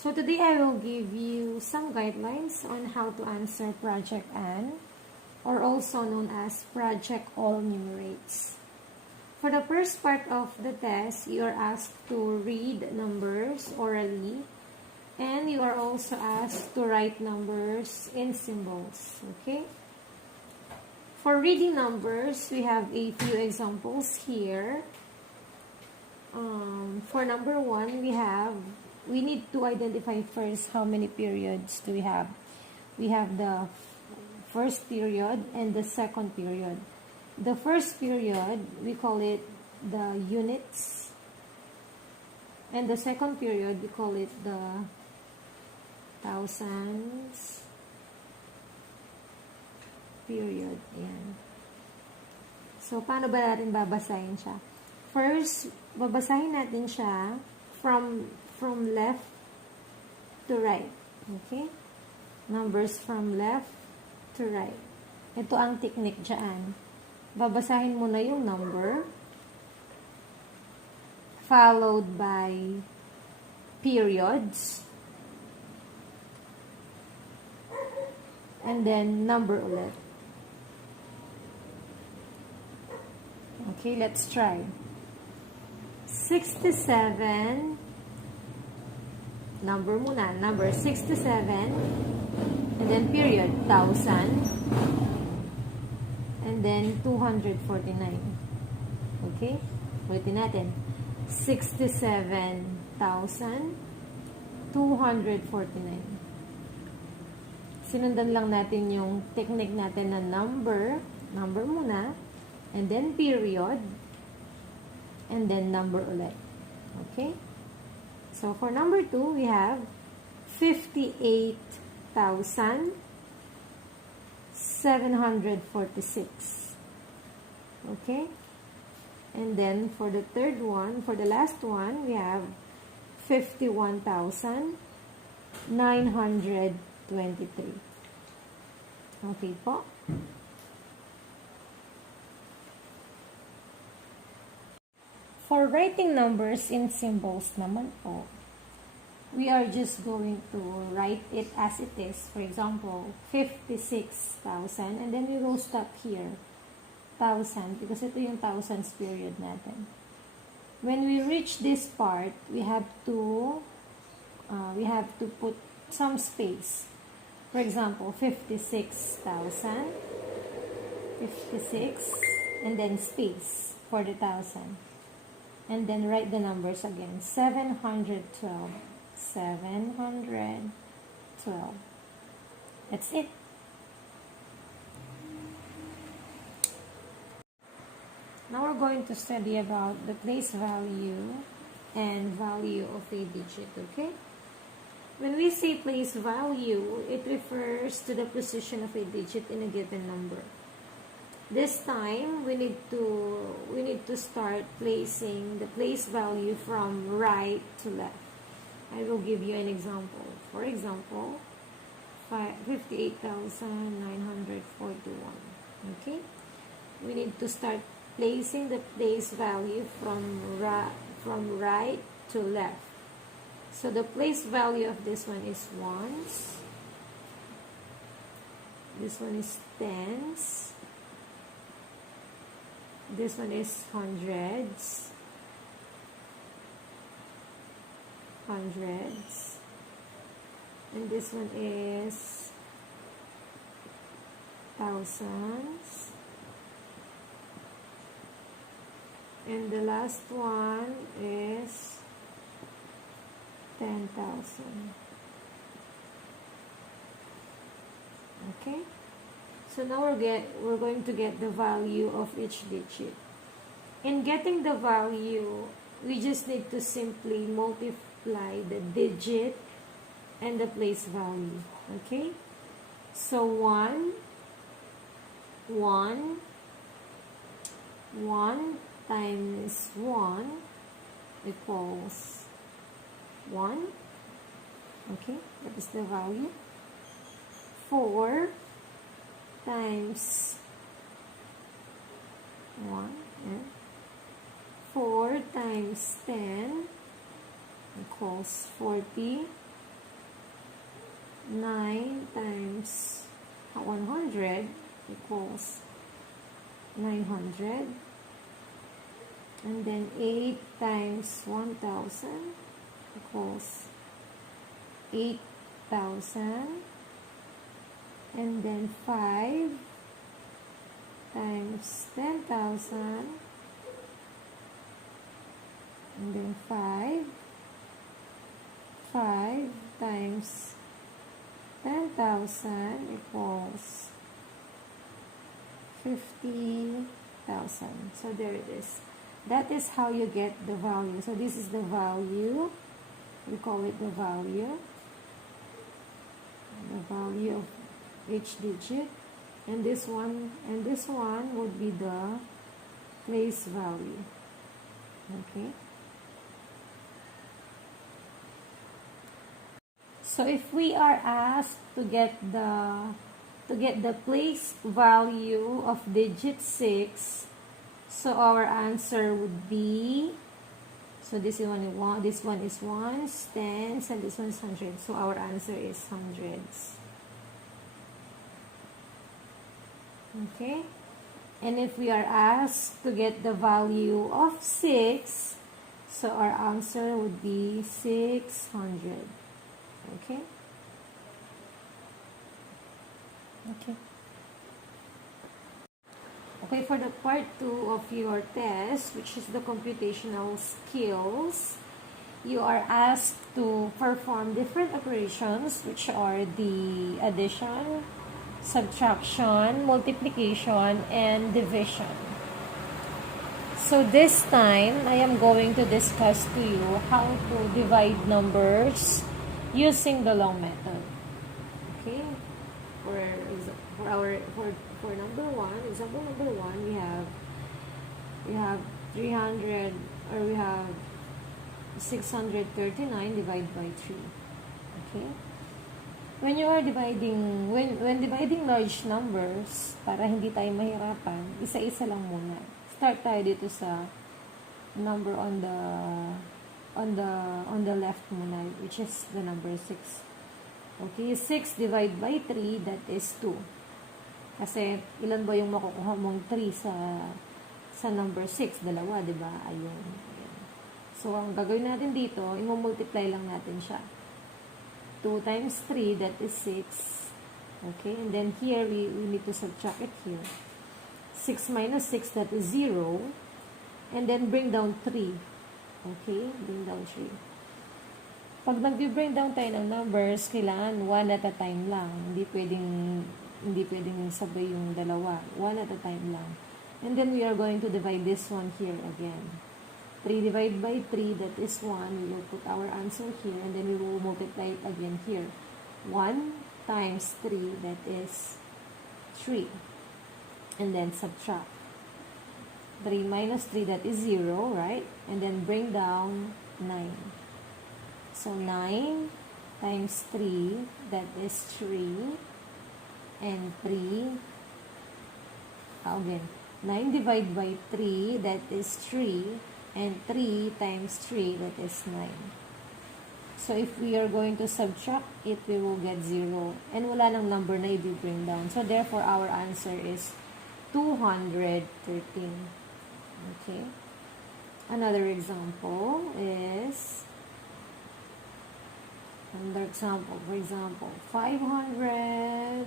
So today I will give you some guidelines on how to answer Project N, or also known as Project All Numerates. For the first part of the test, you are asked to read numbers orally, and you are also asked to write numbers in symbols, okay? For reading numbers, we have a few examples here. For number 1, we need to identify first how many periods do we have. We have the first period and the second period. The first period, we call it the units. And the second period, we call it the thousands period. Ayan. So, paano ba natin babasahin siya? First, babasahin natin siya from left to right. Okay? Numbers from left to right. Ito ang technique dyan. Babasahin mo na yung number, followed by periods, and then number ulit. Okay, let's try. 67, number muna, number 67, and then period, 1,000, and then 249. Okay? Ulitin natin. 67,249. Sinundan lang natin yung technique natin na number muna, and then period, and then number ulit. Okay? So, for number 2, we have 58,746. Okay? And then, for the third one, for the last one, we have 51,923. Okay po? For writing numbers in symbols naman po, we are just going to write it as it is. For example, 56,000, and then we will stop here, 1,000, because ito yung thousands period natin. When we reach this part, we have to put some space. For example, 56,000, 56, and then space for the 1,000. And then write the numbers again. 712. 712. That's it. Now we're going to study about the place value and value of a digit, okay? When we say place value, it refers to the position of a digit in a given number. This time, we need to start placing the place value from right to left. I will give you an example. For example, 58,941. Okay? We need to start placing the place value from right to left. So the place value of this one is ones. This one is tens. This one is hundreds. And this one is thousands. And the last one is 10,000. Okay? So now we're going to get the value of each digit. In getting the value, we just need to simply multiply the digit and the place value. Okay? So 1 times 1 equals 1. Okay? That is the value. 4 times 1 and 4 times 10 equals 40. 9 times 100 equals 900. And then 8 times 1000 equals 8,000. And then 5 times 10,000. And then 5 times 10,000 equals 50,000. So there it is. That is how you get the value. So this is the value. We call it the value. The value of each digit. And this one would be the place value. Okay. So if we are asked to get the place value of digit 6, so our answer would be, so this one is ones, tens, and this one is hundreds. So our answer is hundreds. Okay? And if we are asked to get the value of 6, so our answer would be 600. Okay? Okay. Okay, for the part 2 of your test, which is the computational skills, you are asked to perform different operations, which are the addition, subtraction, multiplication, and division. So this time, I am going to discuss to you how to divide numbers using the long method. Okay? For number 1, example number 1, we have 300, or we have 639 divided by 3. Okay? When you are dividing, when dividing large numbers, para hindi tayo mahirapan, isa-isa lang muna. Start tayo dito sa number on the left muna, which is the number 6. Okay, 6 divided by 3, that is 2. Kasi, ilan ba yung makukuha mong 3 sa number 6? Dalawa, di ba? Ayun. So, ang gagawin natin dito, i-multiply lang natin siya. 2 times 3, that is 6. Okay, and then here, we need to subtract it here. 6 minus 6, that is 0. And then, bring down 3. Okay, bring down 3. Pag nag-bring down tayo ng numbers, kailangan 1 at a time lang. Hindi pwedeng sabay yung dalawa. 1 at a time lang. And then, we are going to divide this one here again. 3 divided by 3, that is 1. We will put our answer here, and then we will multiply it again here. 1 times 3, that is 3. And then, subtract. 3 minus 3, that is 0, right? And then, bring down 9. So, 9 times 3, that is 3. And 3, again, 9 divided by 3, that is 3. And 3 times 3, that is 9. So, if we are going to subtract it, we will get 0. And wala nang number na i-bring down. So, therefore, our answer is 213. Okay. Another example is, for example, 548.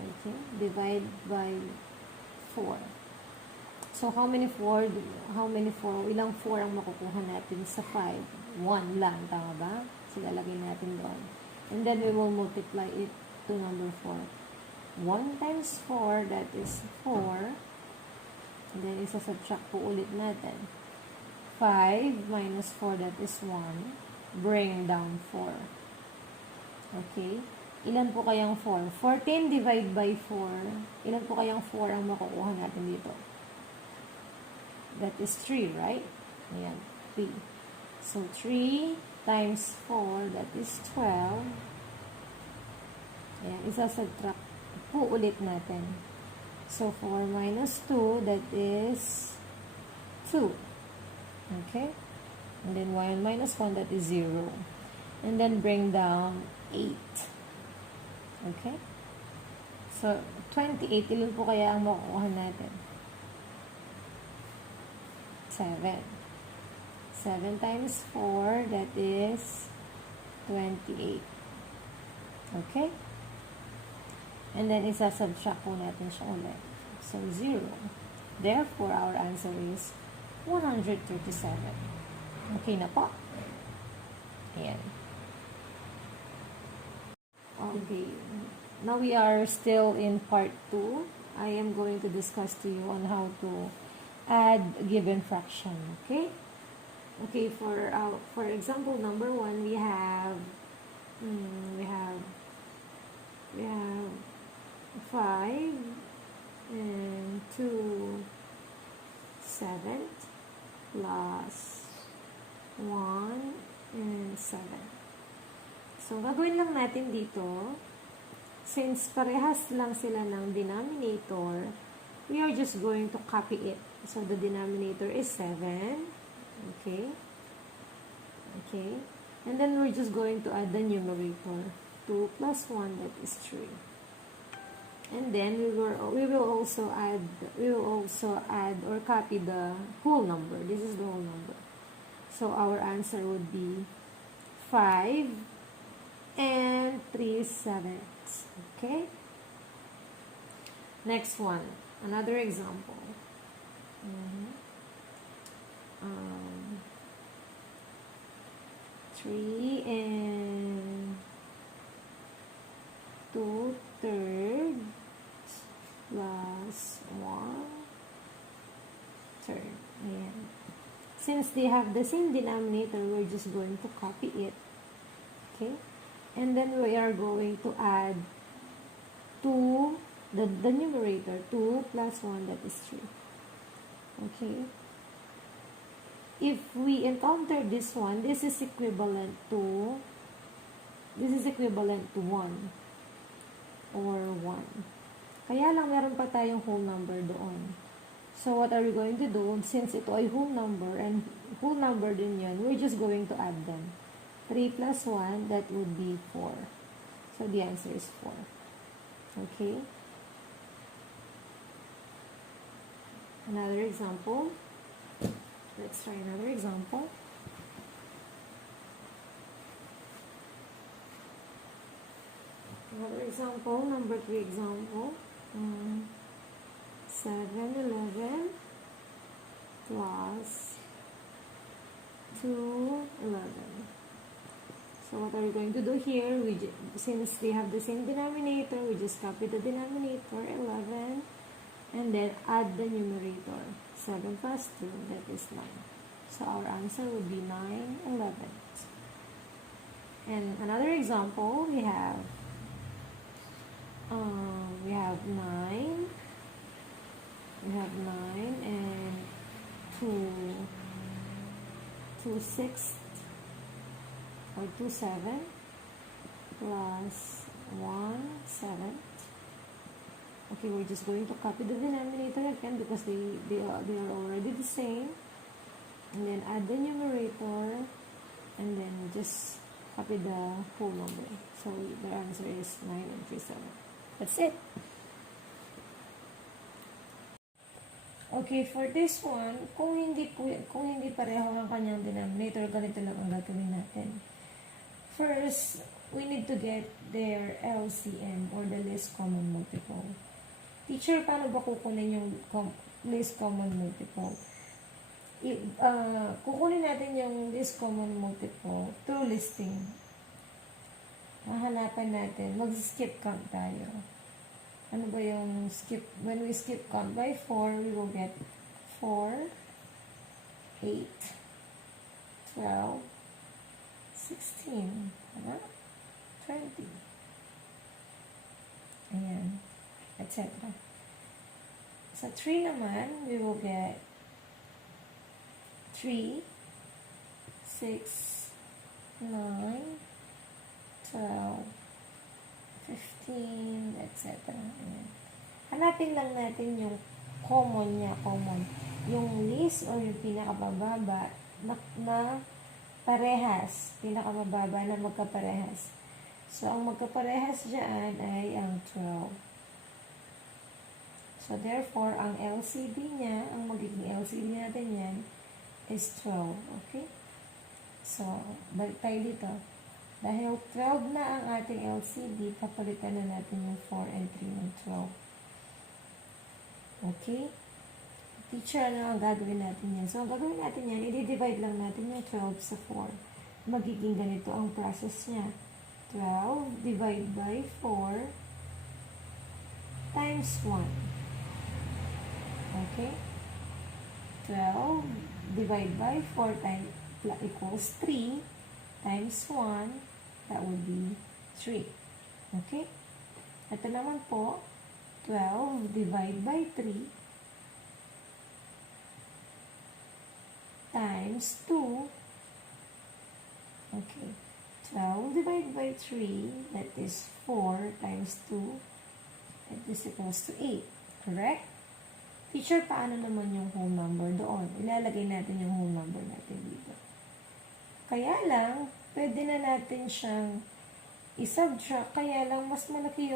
Okay, divide by 4. So, how many 4? Ilang 4 ang makukuha natin sa 5? 1 lang, tama ba? So, lalagay natin doon. And then, we will multiply it to number 4. 1 times 4, that is 4. And then, isa-subtract po ulit natin. 5 minus 4, that is 1. Bring down 4. Okay? Ilan po kayang 4? 14 divided by 4. Ilan po kayang 4 ang makukuha natin dito? That is 3, right? Ayan, 3. So, 3 times 4, that is 12. Ayan, isa-subtract po ulit natin. So, 4 minus 2, that is 2. Okay? And then 1 minus 1, that is 0. And then bring down 8. Okay? So, 28. Ilan po kaya ang makukuha natin? 7. 7 times 4, that is 28. Okay? And then, isa-subtract po natin siya ulit. So, 0. Therefore, our answer is 137. Okay na po? Ayan. Okay. Now, we are still in part 2. I am going to discuss to you on how to add a given fraction. Okay? Okay, for example, number 1, we have 5 and 2 7 plus 1 and 7. So, gagawin lang natin dito, since parehas lang sila ng denominator, we are just going to copy it. So, the denominator is 7. Okay? Okay? And then, we're just going to add the numerator. 2 plus 1, that is 3. And then we will also add or copy the whole number. This is the whole number. So our answer would be 5 and 3/7. Okay? Next one, another example. 3 and 2/3 plus 1/3. Ayan. Since they have the same denominator, we're just going to copy it. Okay? And then we are going to add 2, the numerator, 2 plus 1, that is 3. Okay? If we encounter this one, this is equivalent to 1 or 1. Kaya lang meron pa tayong whole number doon. So, what are we going to do? Since ito ay whole number, and whole number din yun, we're just going to add them. 3 plus 1, that would be 4. So, the answer is 4. Okay? Another example. Let's try another example. Another example, number 3 example. 7/11 plus 2/11. So what are we going to do here? Since they have the same denominator, we just copy the denominator, 11, and then add the numerator. 7 plus 2, that is 9. So our answer would be 9/11. And another example, we have 9. We have 9 and 2/6 or 2/7 plus 1/7. Okay, we're just going to copy the denominator again because they are already the same. And then add the numerator and then just copy the whole number. So the answer is 9 and 3/7. That's it. Okay, for this one, kung hindi pareho ang kanyang denominator, ganito lang ang gagawin natin. First, we need to get their LCM or the least common multiple. Teacher, paano ba kukunin yung least common multiple? Kukunin natin yung least common multiple through listing. Hahanapan natin, mag-skip count tayo. Ano ba yung skip? When we skip count by 4, we will get 4, 8, 12, 16, 20. Ayan. Etc. Sa 3 naman, we will get 3, 6, 9, 12, 15, etc. Ayan. Hanapin lang natin yung common niya, common. Yung least or yung pinakababa na parehas. Pinakamababa na magkaparehas. So, ang magkaparehas dyan ay ang 12. So, therefore, ang LCD niya, ang magiging LCD natin yan, is 12. Okay? So, balik tayo dito. Dahil 12 na ang ating LCD, papalitan na natin yung 4 and 3 ng 12. Okay? Teacher, ano ang gagawin natin yan? So, ang gagawin natin yan, i-divide lang natin yung 12 sa 4. Magiging ganito ang process niya. 12 divided by 4 times 1. Okay? 12 divided by 4 times equals 3 times 1. That would be 3. Okay? Ito naman po, 12 divided by 3 times 2. Okay. 12 divided by 3, that is 4 times 2, that is equals to 8. Correct? Teacher, paano naman yung whole number doon? Ilalagay natin yung whole number natin dito. Kaya lang, pwede na natin siyang i-subtract, kaya lang mas malaki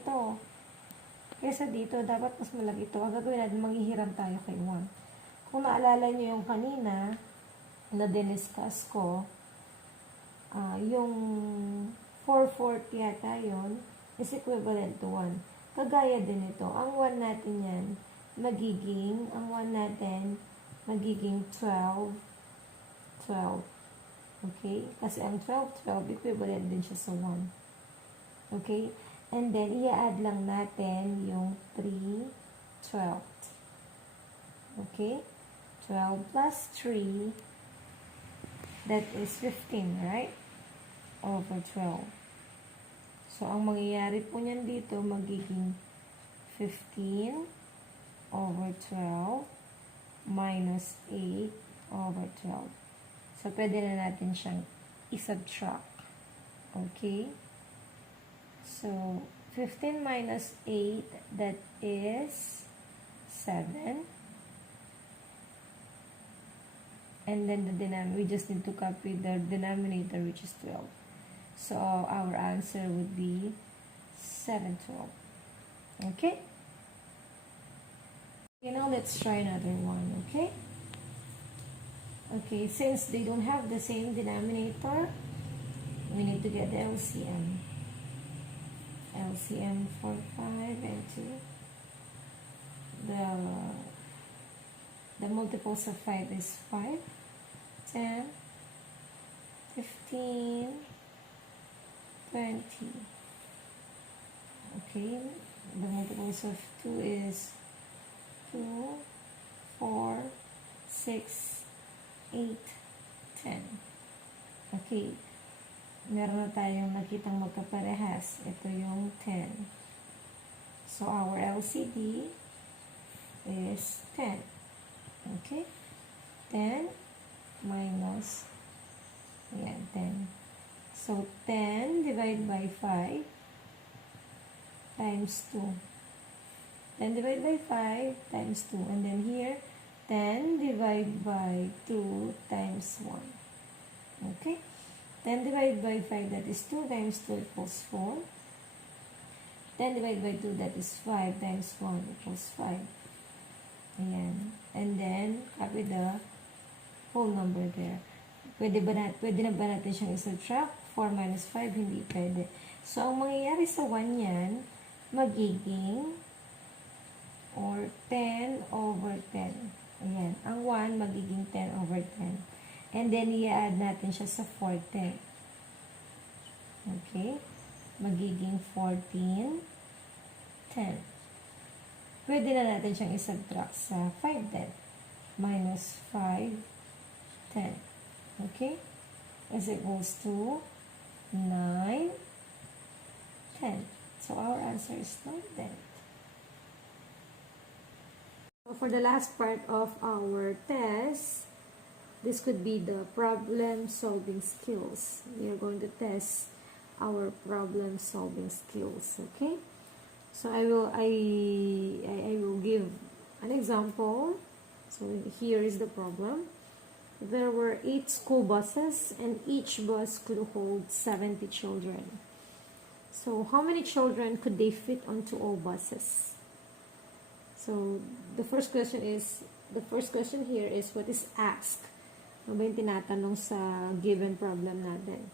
to. Kesa dito, dapat mas malaki to. Ang gagawin natin, manghihiram tayo kay 1. Kung naalala nyo yung kanina, na diniscuss ko, yung 440 yata yun, is equivalent to 1. Kagaya din ito. Ang 1 natin yan, magiging 12, 12. Okay? Kasi ang 12, 12, equivalent din siya sa 1. Okay? And then, i-add lang natin yung 3, 12. Okay? 12 plus 3, that is 15, right? Over 12. So, ang mangyayari po niyan dito, magiging 15 over 12 minus 8 over 12. So, pwede na natin siyang i-subtract. Okay? So, 15 minus 8, that is 7. And then we just need to copy the denominator, which is 12. So, our answer would be 712. Okay? Okay, now let's try another one, okay? Okay, since they don't have the same denominator, we need to get the LCM. LCM for 5 and 2. The multiples of 5 is 5, 10, 15, 20. Okay, the multiples of 2 is 2, 4, 6, 8, 10. Okay, meron na tayong nakitang magkaparehas. Ito yung 10. So, our LCD is 10. Okay, 10 minus, ayan, 10. So, 10 divided by 5 times 2. 10 divided by 5 times 2. And then here, 10 divided by 2 times 1. Okay? 10 divided by 5, that is 2 times 2 equals 4. 10 divided by 2, that is 5 times 1 equals 5. Ayan. And then, copy the whole number there. Pwede na ba natin siyang i-subtract? 4 minus 5, hindi pwede. So, ang mangyayari sa 1 yan, magiging, or 10 over 10. Ayan. Ang 1, magiging 10 over 10. And then, i-add natin siya sa 14. Okay? Magiging 14, 10. Pwede na natin siyang i-subtract sa 5 then. Minus 5, 10. Okay? Is equals to 9, 10. So, our answer is 9 then. For the last part of our test, this could be the problem-solving skills. We are going to test our problem-solving skills. Okay? So I will give an example. So here is the problem. there were 8 school buses and each bus could hold 70 children. So how many children could they fit onto all buses? So the first question here is what is asked? Ano ba yung tinatanong sa given problem natin?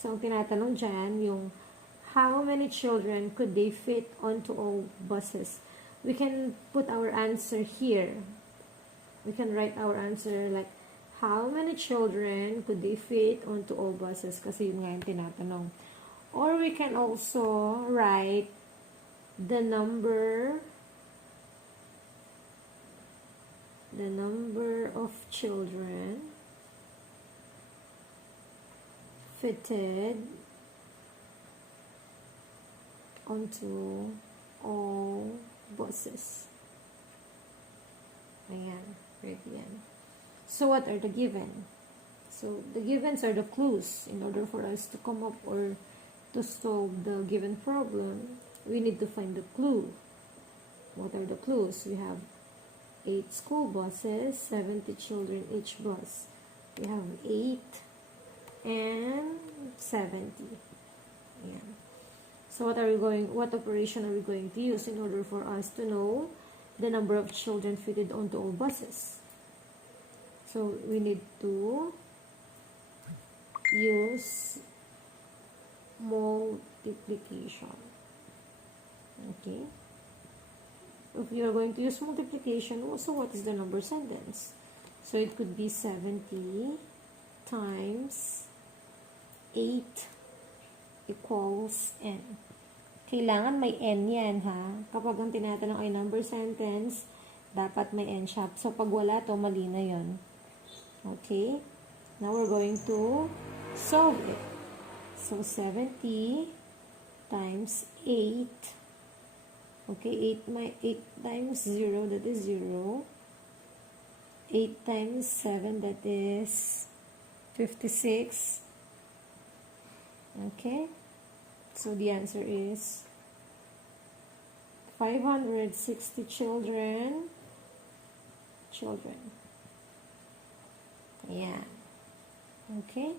So ang tinatanong dyan, yung how many children could they fit onto all buses? We can put our answer here. We can write our answer like, how many children could they fit onto all buses? Kasi yun nga yung tinatanong. Or we can also write the number of children fitted onto all buses. Ayan, right yan. So what are the given? So the givens are the clues. In order for us to come up or to solve the given problem, we need to find the clue. What are the clues? We have 8 school buses, 70 children each bus. We have 8 and 70. Ayan. So what operation are we going to use in order for us to know the number of children fitted onto all buses? So we need to use multiplication. Okay. If you are going to use multiplication, so what is the number sentence? So it could be 70 times 8 equals n. Kailangan may n yan, ha? Kapag ang tinatanong ay number sentence, dapat may n siya. So pag wala to, mali na yun. Okay? Now we're going to solve it. So 70 times 8. Okay, 8 times 0, that is 0. 8 times 7, that is 56. Okay? So the answer is 560 children. Ayan. Okay?